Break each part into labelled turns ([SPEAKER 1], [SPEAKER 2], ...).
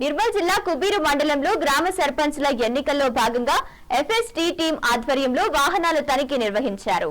[SPEAKER 1] నిర్మల్ జిల్లా కుబీరు మండలంలో గ్రామ సర్పంచ్ల ఎన్నికల్లో భాగంగా ఎఫ్ఎస్టీ టీం ఆధ్వర్యంలో వాహనాల తనిఖీ నిర్వహించారు.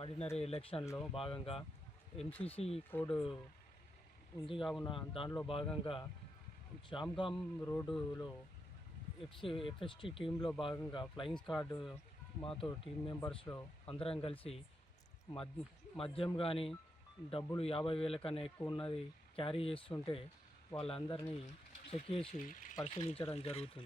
[SPEAKER 2] ఆర్డినరీ ఎలక్షన్లో భాగంగా ఎంసీసీ కోడ్ ఉంది కావున దానిలో భాగంగా జామ్గామ్ రోడ్డులో ఎఫ్సి ఎఫ్ఎస్టీ టీంలో భాగంగా ఫ్లయింగ్ స్క్వాడ్ మాతో టీం మెంబర్స్లో అందరం కలిసి మద్ మద్యం కానీ డబ్బులు యాభై వేల కన్నా ఎక్కువ ఉన్నది క్యారీ చేస్తుంటే వాళ్ళందరినీ చెక్ చేసి పరిశీలించడం జరుగుతుంది.